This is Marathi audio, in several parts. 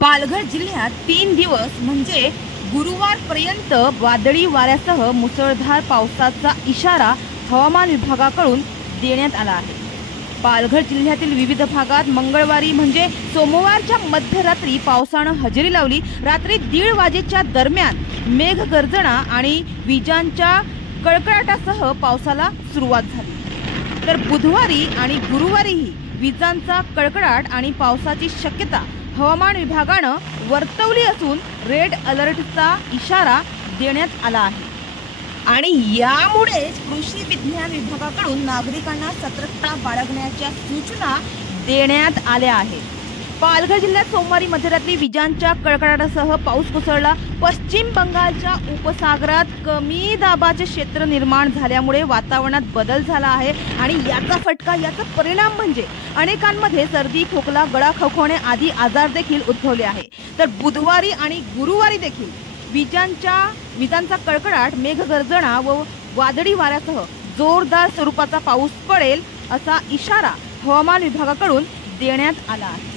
पालघर जिल्ह्यात 3 दिवस म्हणजे गुरुवारपर्यंत वादळी वाऱ्यासह मुसळधार पावसाचा इशारा हवामान विभागाकडून देण्यात आला आहे। पालघर जिल्ह्यातील विविध भागात मंगळवारी म्हणजे सोमवारच्या मध्यरात्री पावसानं हजेरी लावली। रात्री 1:30 वाजेच्या दरम्यान मेघगर्जना आणि विजांच्या कडकडाटासह पावसाला सुरुवात झाली। तर बुधवारी आणि गुरुवारीही विजांचा कडकडाट आणि पावसाची शक्यता हवामान विभागानं वर्तवली असून रेड अलर्टचा इशारा देण्यात आला आहे। आणि यामुळे कृषी विज्ञान विभागाकडून नागरिकांना सतर्कता बाळगण्याच्या सूचना देण्यात आल्या आहेत। पालघर जिल्ह्यात सोमवारी मध्यरात्री विजांच्या कडकडाटासह पाऊस कोसळला। पश्चिम बंगालच्या उपसागरात कमी दाबाचे क्षेत्र निर्माण झाल्यामुळे वातावरणात बदल झाला आहे आणि याचा फटका याचा परिणाम म्हणजे अनेकांमध्ये सर्दी, खोकला, गळा खवखवणे आदी आजार देखील उद्भवले आहे। तर बुधवारी आणि गुरुवारी देखील विजांचा कडकडाट, मेघगर्जना व वादळी वाऱ्यासह जोरदार स्वरूपाचा पाऊस पडेल असा इशारा हवामान विभागाकडून देण्यात आला आहे।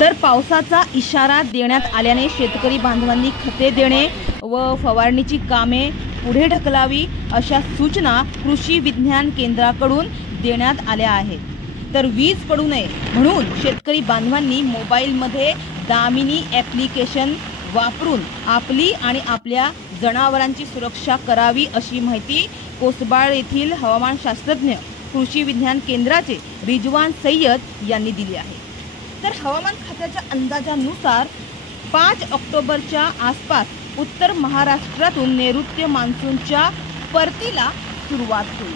तर पावसाचा इशारा देण्यात आल्याने शेतकरी बांधवांनी खते देणे व फवारणीची कामे पुढे ढकलावी अशा सूचना कृषी विज्ञान केंद्राकडून देण्यात आल्या आहेत। तर वीज पडू नये म्हणून शेतकरी बांधवांनी मोबाईलमध्ये दामिनी ॲप्लिकेशन वापरून आपली आणि आपल्या जनावरांची सुरक्षा करावी अशी माहिती कोसबाळ येथील हवामान शास्त्रज्ञ कृषी विज्ञान केंद्राचे रिजवान सय्यद यांनी दिली आहे। तर हवामान खात्याच्या अंदाजानुसार 5 ऑक्टोबरच्या आसपास उत्तर महाराष्ट्रातून नैऋत्य मान्सूनच्या परतीला सुरुवात होईल।